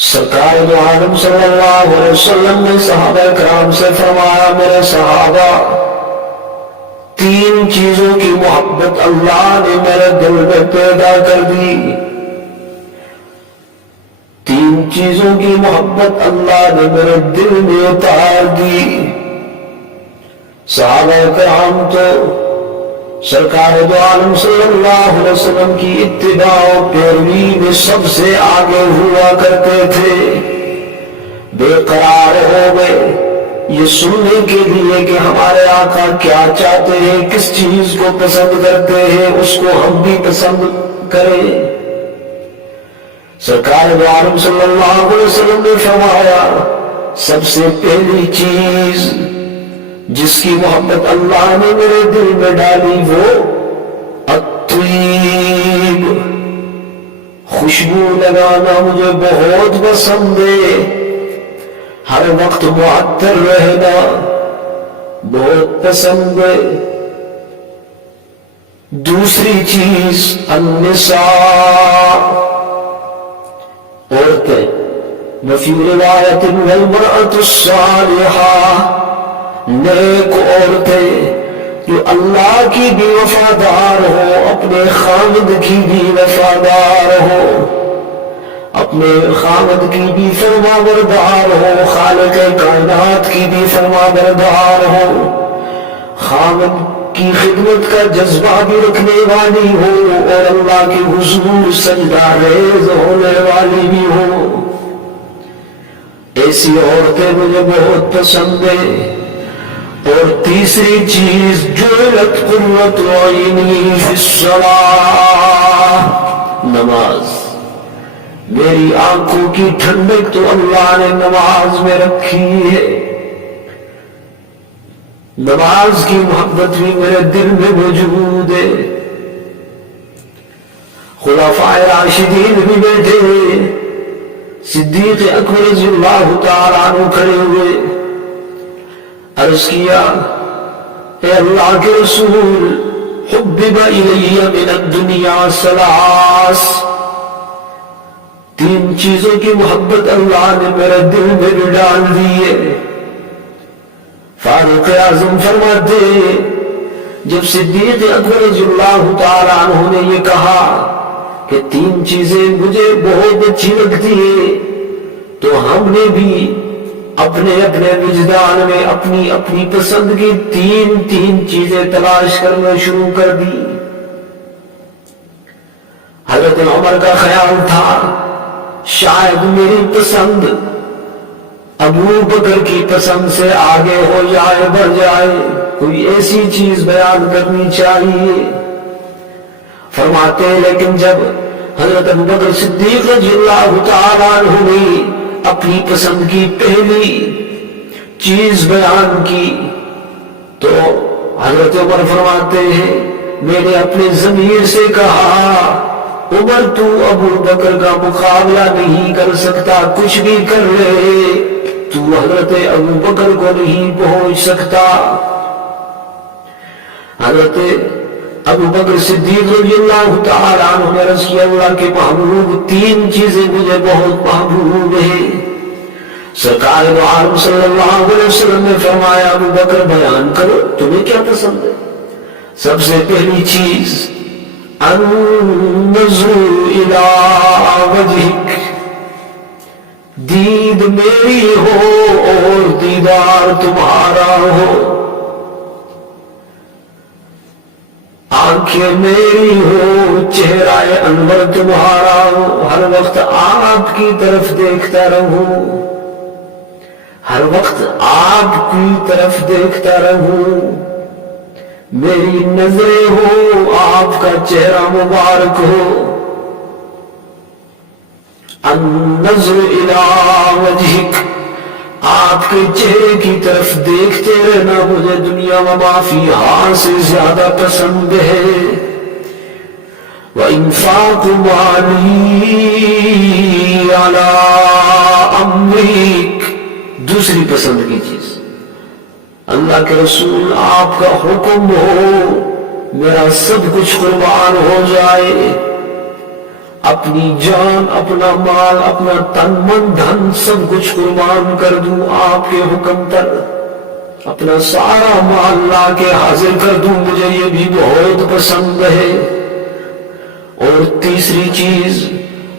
سرکار دو عالم صلی اللہ علیہ وسلم نے صحابہ کرام سے فرمایا، میرے صحابہ، تین چیزوں کی محبت اللہ نے میرے دل میں پیدا کر دی، تین چیزوں کی محبت اللہ نے میرے دل میں اتار دی۔ صحابہ کرام تو سرکار دو عالم صلی اللہ علیہ وسلم کی اتباع و پیروی میں سب سے آگے ہوا کرتے تھے، بے قرار ہو گئے یہ سننے کے لیے کہ ہمارے آقا کیا چاہتے ہیں، کس چیز کو پسند کرتے ہیں، اس کو ہم بھی پسند کریں۔ سرکار دو عالم صلی اللہ علیہ وسلم نے فرمایا، سب سے پہلی چیز جس کی محبت اللہ نے میرے دل میں ڈالی وہ الطیب، خوشبو لگانا مجھے بہت پسند ہے، ہر وقت معطر رہنا بہت پسند ہے۔ دوسری چیز النساء، عورتیں، وفی روایت والمرأة الصالحہ، نیک عورتیں جو اللہ کی بھی وفادار ہو، اپنے خامد کی بھی وفادار ہو، اپنے خامد کی بھی فرما بردار ہو، خالق کائنات کی بھی فرما بردار ہو، خامد کی خدمت کا جذبہ بھی رکھنے والی ہو، اور اللہ کے حضور سجدہ ریز ہونے والی بھی ہو۔ ایسی عورتیں مجھے بہت پسند ہیں۔ اور تیسری چیز جعلت قرۃ عینی فی الصلاۃ، نماز، میری آنکھوں کی ٹھنڈک تو اللہ نے نماز میں رکھی ہے، نماز کی محبت بھی میرے دل میں موجود ہے۔ خلفائے راشدین بھی بیٹھے، صدیق اکبر رضی اللہ تعالیٰ عنہ کھڑے ہوئے، عرض کیا، اے اللہ کے رسول، حبب الی من الدنیا ثلاث، تین چیزوں کی محبت اللہ نے میرے دل میں بھی ڈال دی ہے۔ فاروق اعظم فرماتے، جب صدیق اکبر رضی اللہ تعالیٰ عنہ نے یہ کہا کہ تین چیزیں مجھے بہت اچھی لگتی ہیں، تو ہم نے بھی اپنے اپنے وجدان میں اپنی اپنی پسند کی تین چیزیں تلاش کرنا شروع کر دی۔ حضرت عمر کا خیال تھا شاید میری پسند ابو بکر کی پسند سے آگے ہو جائے، بڑھ جائے، کوئی ایسی چیز بیان کرنی چاہیے۔ فرماتے لیکن جب حضرت ابو بکر صدیق رضی اللہ تعالیٰ عنہ نے اپنی پسند کی پہلی چیز بیان کی تو حضرت عمر فرماتے ہیں، میں نے اپنے ضمیر سے کہا، عمر تو ابو بکر کا مقابلہ نہیں کر سکتا، کچھ بھی کر لے تو حضرت ابو بکر کو نہیں پہنچ سکتا۔ حضرت ابو بکر صدیق رضی اللہ تعالیٰ عنہ نے عرض کیا، اللہ کے محبوب، تین چیزیں مجھے بہت محبوب ہیں۔ سرکار دو عالم صلی اللہ علیہ وسلم نے فرمایا، ابو بکر بیان کرو تمہیں کیا پسند ہے؟ سب سے پہلی چیز النظر الی وجہک، دید میری ہو اور دیدار تمہارا ہو، آنکھیں میری ہو، چہرہ انور تمہارا ہو، ہر وقت آپ کی طرف دیکھتا رہوں، ہر وقت آپ کی طرف دیکھتا رہوں، میری نظریں ہو، آپ کا چہرہ مبارک ہو۔ النظر الی وجہک، آپ کے چہرے کی طرف دیکھتے رہنا مجھے دنیا و ما فیہا سے زیادہ پسند ہے۔ وَإِنفَاقُ مَالِي عَلَىٰ أَمْرِكَ، دوسری پسند کی چیز، اللہ کے رسول آپ کا حکم ہو میرا سب کچھ قربان ہو جائے، اپنی جان، اپنا مال، اپنا تن من دھن سب کچھ قربان کر دوں آپ کے حکم پر، اپنا سارا مال لا کے حاضر کر دوں، مجھے یہ بھی بہت پسند ہے۔ اور تیسری چیز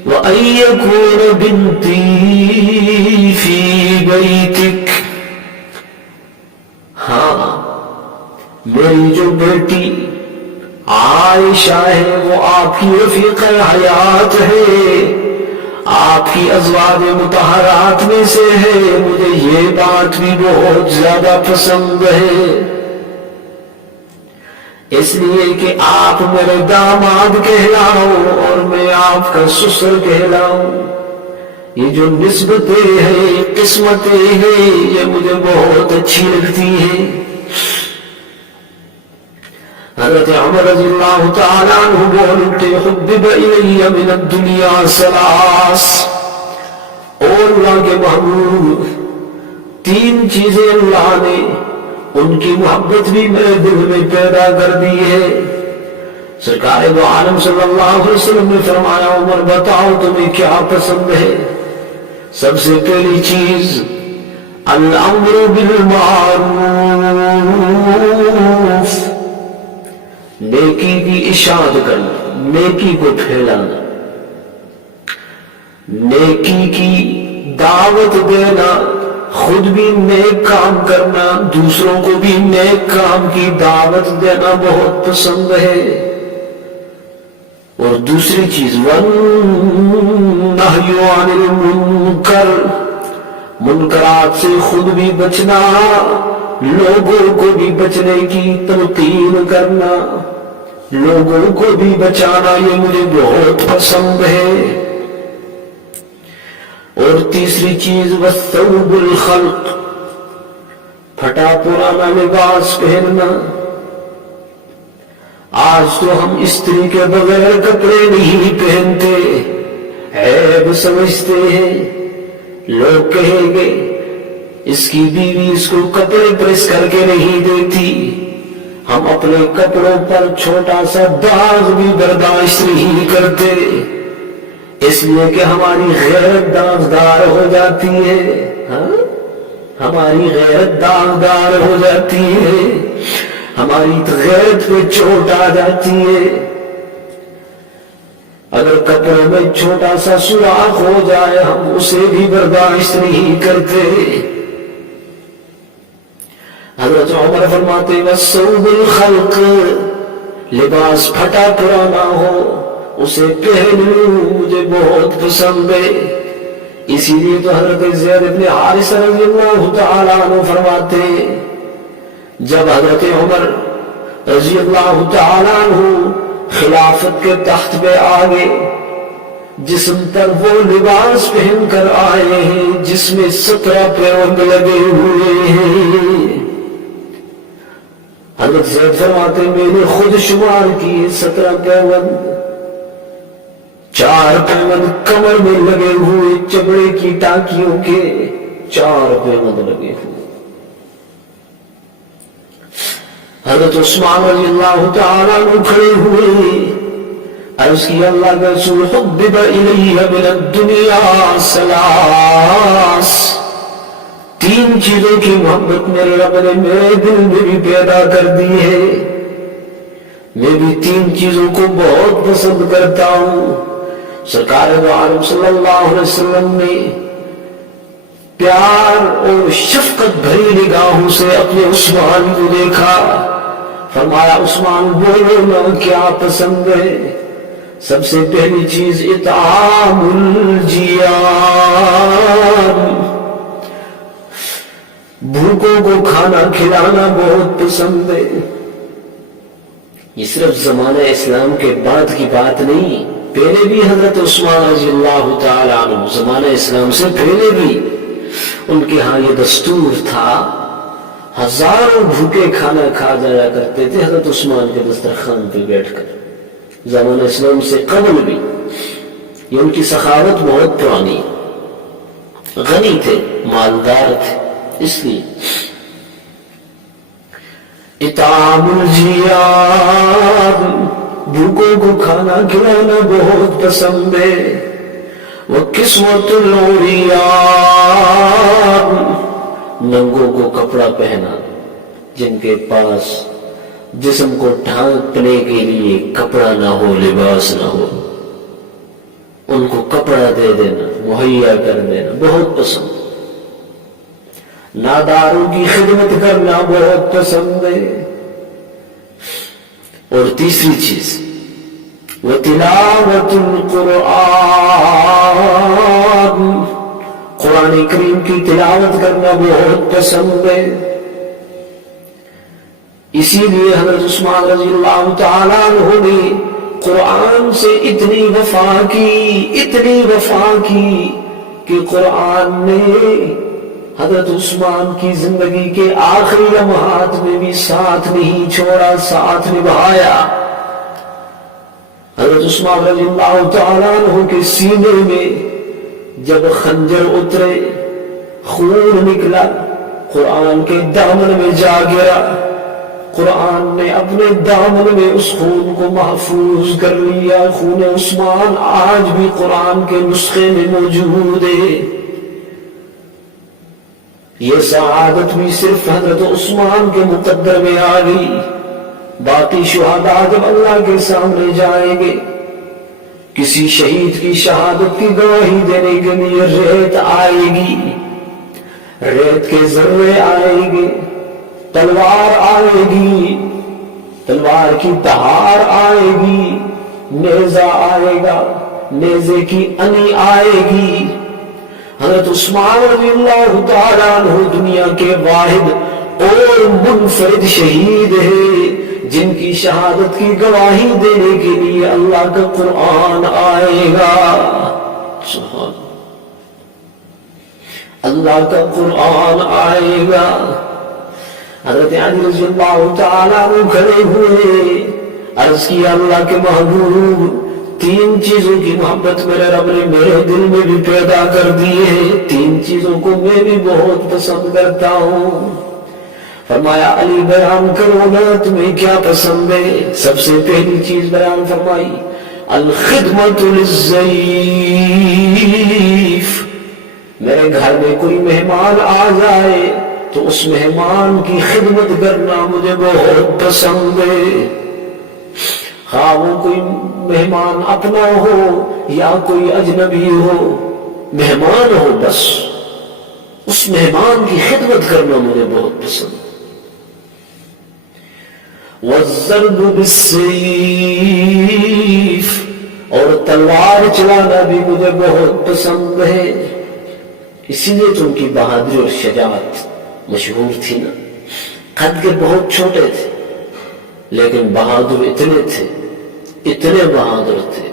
وَأَن يَكُونَ بِنْتِي فِي بَيْتِكَ، ہاں میری جو بیٹی عائشہ ہے وہ آپ کی رفیق حیات ہے، آپ کی ازواج مطہرات میں سے ہے، مجھے یہ بات بھی بہت زیادہ پسند ہے، اس لیے کہ آپ میرے داماد کہلاؤ اور میں آپ کا سسر کہلاؤں، یہ جو نسبتیں ہیں، قسمتیں ہیں، یہ مجھے بہت اچھی لگتی ہیں۔ حضرت عمر رضی اللہ تعالیٰ عنہ بولتے حبب الی من الدنیا ثلاث، اور اللہ کے محبوب تین چیزیں اللہ نے ان کی محبت بھی میرے دل میں پیدا کر دی ہے۔ سرکار دو عالم صلی اللہ علیہ وسلم نے فرمایا عمر بتاؤ تمہیں کیا پسند ہے؟ سب سے پہلی چیز الامر بالمعروف، نیکی کی اشاعت کرنا، نیکی کو پھیلانا، نیکی کی دعوت دینا، خود بھی نیک کام کرنا، دوسروں کو بھی نیک کام کی دعوت دینا بہت پسند ہے۔ اور دوسری چیز والنہی عن المنکر، منکرات سے خود بھی بچنا، لوگوں کو بھی بچنے کی تلقین کرنا، لوگوں کو بھی بچانا، یہ مجھے بہت پسند ہے۔ اور تیسری چیز والثوب الخلق، پھٹا پرانا لباس پہننا۔ آج تو ہم استری کے بغیر کپڑے نہیں پہنتے، عیب سمجھتے ہیں، لوگ کہیں گے اس کی بیوی اس کو کپڑے پریس کر کے نہیں دیتی، ہم اپنے کپڑوں پر چھوٹا سا داغ بھی برداشت نہیں کرتے، اس لیے کہ ہماری غیرت داغدار ہو جاتی ہے، ہماری غیرت داغدار ہو جاتی ہے، ہماری غیرت پہ چوٹ آ جاتی ہے۔ اگر کپڑوں میں چھوٹا سا سوراخ ہو جائے ہم اسے بھی برداشت نہیں کرتے۔ حضرت عمر فرماتے والثوب الخلق، لباس پھٹا پرانا ہو اسے پہن لوں، مجھے بہت پسند ہے۔ اسی لیے تو حضرت زید بن حارثہ رضی اللہ تعالیٰ عنہ فرماتے جب حضرت عمر رضی اللہ تعالیٰ عنہ خلافت کے تخت پہ آگے، جسم پر وہ لباس پہن کر آئے ہیں جس میں 17 پیوند لگے ہوئے ہیں۔ حضرت زید فرماتے میں نے خود شمار کیے 17 پیوند، 4 پیوند کمر میں لگے ہوئے چمڑے کی ٹانکیوں کے، 4 پیوند لگے ہوئے۔ حضرت عثمان رضی اللہ تعالیٰ عنہ کھڑے ہوئے، عرض کی اللہ کے رسول حبب الی من الدنیا ثلاث، 3 چیزوں کی محبت میرے رب نے میرے دل میں بھی پیدا کر دی ہے، میں بھی 3 چیزوں کو بہت پسند کرتا ہوں۔ سرکار دو عالم صلی اللہ علیہ وسلم نے پیار اور شفقت بھری نگاہوں سے اپنے عثمان کو دیکھا، فرمایا عثمان بولو نا کیا پسند ہے؟ سب سے پہلی چیز اطعام الجیان، بھوکوں کو کھانا کھلانا بہت پسند ہے۔ یہ صرف زمانہ اسلام کے بعد کی بات نہیں، پہلے بھی حضرت عثمان رضی اللہ تعالی عنہ زمانہ اسلام سے پہلے بھی ان کے ہاں یہ دستور تھا، ہزاروں بھوکے کھانا کھا جایا کرتے تھے حضرت عثمان کے دسترخوان پہ بیٹھ کر، زمانہ اسلام سے قبل بھی۔ یہ ان کی سخاوت بہت پرانی، غنی تھے، مالدار تھے، اس لیے اطعام الجیاد، بھوکوں کو کھانا کھلانا بہت پسند ہے. وَقِسْمَةُ الْعُرِيَانِ ننگوں کو کپڑا پہنا، جن کے پاس جسم کو ڈھانپنے کے لیے کپڑا نہ ہو، لباس نہ ہو، ان کو کپڑا دے دینا، مہیا کر دینا بہت پسند. ناداروں کی خدمت کرنا بہت پسند ہے. اور تیسری چیز وَتِلَاوَةُ الْقُرْآنِ قرآن کریم کی تلاوت کرنا بہت پسند ہے. اسی لیے حضرت عثمان رضی اللہ تعالیٰ عنہ نے قرآن سے اتنی وفا کی کہ قرآن نے حضرت عثمان کی زندگی کے آخری لمحات میں بھی ساتھ نہیں چھوڑا، ساتھ نبھایا. حضرت عثمان رضی اللہ تعالیٰ عنہ کے سینے میں جب خنجر اترے، خون نکلا، قرآن کے دامن میں جا گرا. قرآن نے اپنے دامن میں اس خون کو محفوظ کر لیا. خون عثمان آج بھی قرآن کے نسخے میں موجود ہے. یہ سعادت بھی صرف حضرت عثمان کے مقدر میں آ گئی. باقی شہداء جب اللہ کے سامنے جائیں گے، کسی شہید کی شہادت کی گواہی دینے کے لیے ریت آئے گی، ریت کے ذرے آئیں گے، تلوار آئے گی، تلوار کی دھار آئے گی، نیزہ آئے گا، نیزے کی انی آئے گی. حضرت عثمان رضی اللہ تعالیٰ عنہ دنیا کے واحد اور منفرد شہید ہے جن کی شہادت کی گواہی دینے کے لیے اللہ کا قرآن آئے گا. سبحان اللہ کا قرآن آئے گا. حضرت علی رضی اللہ تعالیٰ عنہ کھڑے ہوئے، عرض کیا اللہ کے محبوب، 3 چیزوں کی محبت میرے رب نے میرے دل میں بھی پیدا کر دی ہے، 3 چیزوں کو میں بھی بہت پسند کرتا ہوں. فرمایا علی بیان کرو نا تمہیں کیا پسند ہے. سب سے پہلی چیز بیان فرمائی الخدمت للضیف. میرے گھر میں کوئی مہمان آ جائے تو اس مہمان کی خدمت کرنا مجھے بہت پسند ہے. خواہ وہ کوئی مہمان اپنا ہو یا کوئی اجنبی ہو، مہمان ہو، بس اس مہمان کی خدمت کرنا مجھے بہت پسند. وَالضَّرْبُ بِالسَّيْفِ اور تلوار چلانا بھی مجھے بہت پسند ہے. اسی لیے تو ان کی بہادری اور شجاعت مشہور تھی نا. قد کے بہت چھوٹے تھے لیکن بہادر اتنے بہادر تھے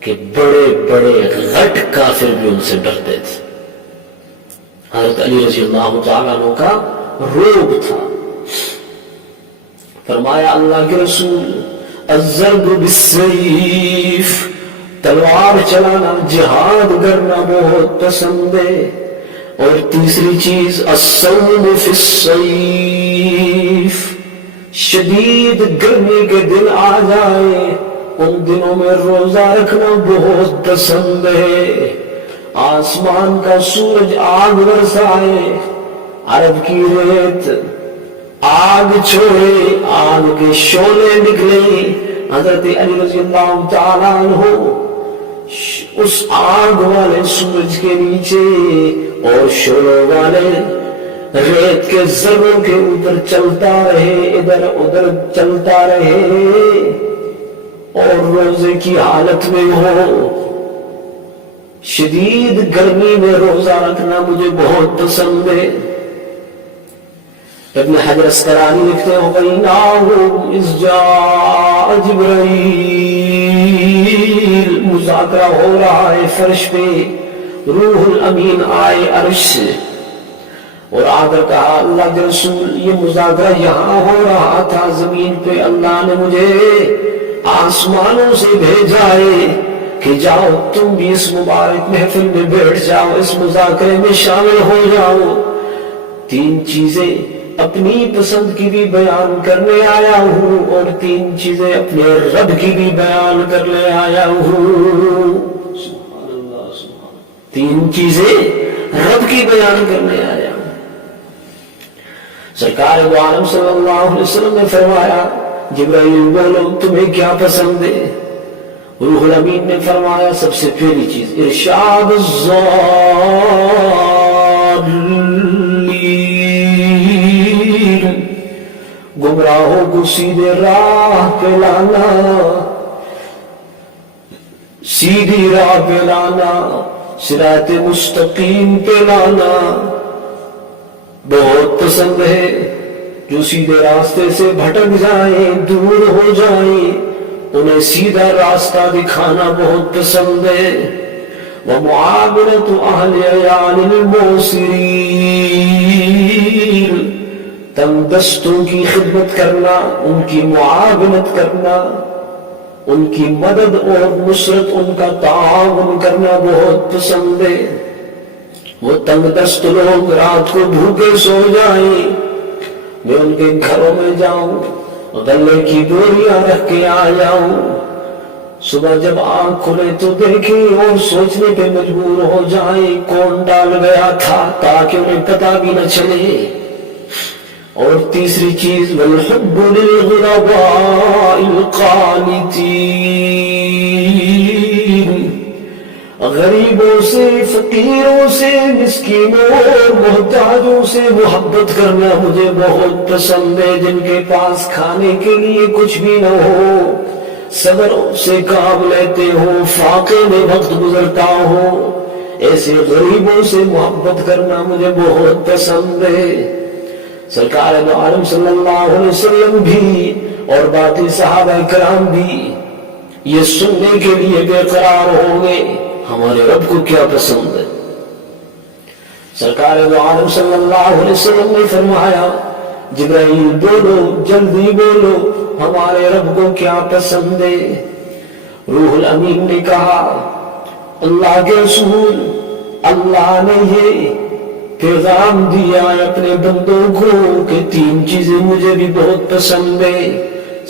کہ بڑے بڑے غٹ کافر بھی ان سے ڈرتے تھے. حضرت علی رضی اللہ تعالیٰ عنہ کا روب تھا. فرمایا اللہ کے رسول الضرب بالسیف، تلوار چلانا، جہاد کرنا بہت پسند ہے. اور تیسری چیز الصوم فی الصیف، شدید گرمی کے دن آ جائے ان دنوں میں روزہ رکھنا بہت پسند ہے. آسمان کا سورج آگ برسائے، عرب کی ریت آگ چھوڑے، آگ کے شعلے نکلے، حضرت علی رضی اللہ تعالیٰ عنہ اس آگ والے سورج کے نیچے اور شعلوں والے ریت کے ذروں کے اوپر چلتا رہے، ادھر ادھر چلتا رہے اور روزے کی حالت میں ہو. شدید گرمی میں روزہ رکھنا مجھے بہت پسند ہے. ابن حجر اسقلانی لکھتے ہیں وَبَيْنَاهُمْ إِذْ جَاءَ جِبْرَائِیل، مذاکرہ ہو رہا ہے فرش پہ، روح الامین آئے عرش سے اور آ کر کہا اللہ کے رسول یہ مذاکرہ یہاں ہو رہا تھا زمین پہ، اللہ نے مجھے آسمانوں سے بھیجا ہے کہ جاؤ تم بھی اس مبارک محفل میں بیٹھ جاؤ، اس مذاکرے میں شامل ہو جاؤ. 3 چیزیں اپنی پسند کی بھی بیان کرنے آیا ہوں اور 3 چیزیں اپنے رب کی بھی بیان کرنے آیا ہوں. سبحان اللہ سبحان. 3 چیزیں رب کی بیان کرنے آیا ہوں. سرکار دو عالم صلی اللہ علیہ وسلم نے فرمایا جبرائیل بولو تمہیں کیا پسند ہے؟ روح الامین نے فرمایا سب سے پہلی چیز ارشاد الضالین، گمراہوں کو سیدھے راہ پہ لانا، سیدھی راہ پہ لانا، صراط مستقیم پہ لانا بہت پسند ہے. جو سیدھے راستے سے بھٹک جائیں، دور ہو جائیں، انہیں سیدھا راستہ دکھانا بہت پسند ہے. وَمُعَامَلَةُ أَهْلِ عِيَالِ الْمُوسِرِينَ، تنگ دستوں کی خدمت کرنا، ان کی معاونت کرنا، ان کی مدد اور نصرت، ان کا تعاون کرنا بہت پسند ہے. وہ تنگ دست لوگ رات کو بھوکے سو جائیں، میں ان کے گھروں میں جاؤں، غلے کی بوریاں رکھ کے آ جاؤں، صبح جب آنکھ کھلے تو دیکھیں اور سوچنے پہ مجبور ہو جائیں کون ڈال گیا تھا تاکہ انہیں پتہ بھی نہ چلے. اور تیسری چیز وَالْحُبُّ لِلْغُرَبَاءِ الْقَانِتِينَ، غریبوں سے، فقیروں سے، مسکینوں اور محتاجوں سے محبت کرنا مجھے بہت پسند ہے. جن کے پاس کھانے کے لیے کچھ بھی نہ ہو، صبر سے کام لیتے ہو، فاقے میں وقت گزرتا ہو، ایسے غریبوں سے محبت کرنا مجھے بہت پسند ہے. سرکار دو عالم صلی اللہ علیہ وسلم بھی اور باقی صحابہ کرام بھی یہ سننے کے لیے بے قرار ہوں گے ہمارے رب کو کیا پسند ہے. سرکار دو عالم صلی اللہ علیہ وسلم نے فرمایا جبرائیل بولو، جلدی بولو، ہمارے رب کو کیا پسند ہے. روح الامین نے کہا اللہ کے رسول، اللہ نے یہ پیغام دیا ہے اپنے بندوں کو کہ 3 چیزیں مجھے بھی بہت پسند ہے.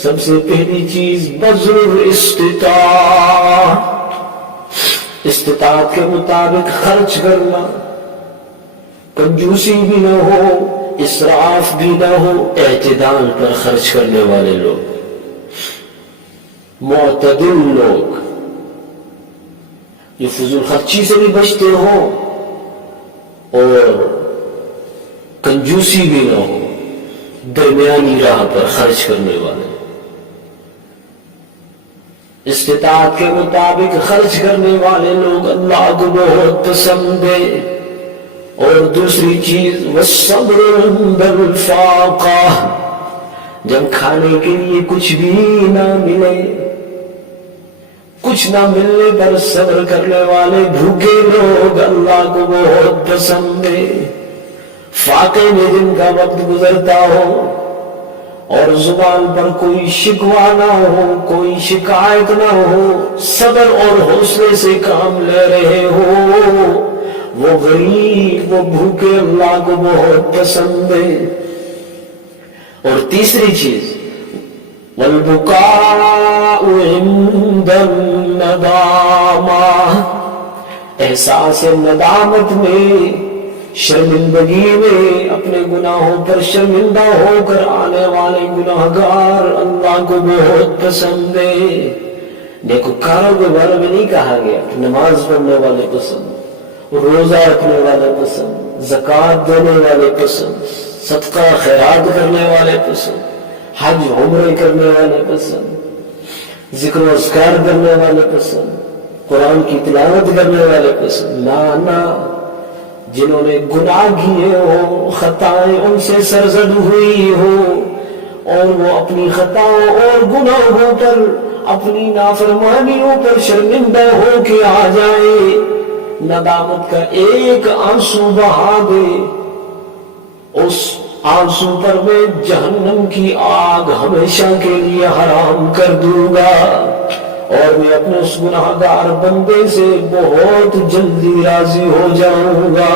سب سے پہلی چیز بذل الاستطاعت، استطاعت کے مطابق خرچ کرنا، کنجوسی بھی نہ ہو، اسراف بھی نہ ہو، اعتدال پر خرچ کرنے والے لوگ، معتدل لوگ جو فضول خرچی سے بھی بچتے ہوں اور کنجوسی بھی نہ ہو، درمیانی راہ پر خرچ کرنے والے، استطاعت کے مطابق خرچ کرنے والے لوگ اللہ کو بہت پسند ہے. اور دوسری چیز والصبر عند الفاقہ، جب کھانے کے لیے کچھ بھی نہ ملے، کچھ نہ ملنے پر صبر کرنے والے بھوکے لوگ اللہ کو بہت پسند ہے. فاقے میں جن کا وقت گزرتا ہو اور زبان پر کوئی شکوہ نہ ہو، کوئی شکایت نہ ہو، صبر اور حوصلے سے کام لے رہے ہو، وہ غریب، وہ بھوکے اللہ کو بہت پسند ہے. اور تیسری چیز والبکاء عند الندامہ، احساس ندامت میں، شرمندگی میں، اپنے گناہوں پر شرمندہ ہو کر آنے والے گناہگار اللہ کو بہت پسند ہے. نیکوکاروں کے بارے میں نہیں کہا گیا، نماز پڑھنے والے پسند، روزہ رکھنے والے پسند، زکوٰۃ دینے والے پسند، صدقہ خیرات کرنے والے پسند، حج عمرے کرنے والے پسند، ذکر و اذکار کرنے والے پسند، قرآن کی تلاوت کرنے والے پسند. نا جنہوں نے گناہ کیے ہو، خطائیں ان سے سرزد ہوئی ہو اور وہ اپنی خطاؤں اور گناہوں پر، اپنی نافرمانیوں پر شرمندہ ہو کے آ جائے، ندامت کا ایک آنسو بہا دے، اس آنسو پر میں جہنم کی آگ ہمیشہ کے لیے حرام کر دوں گا اور میں اپنے اس گناہگار بندے سے بہت جلدی راضی ہو جاؤں گا.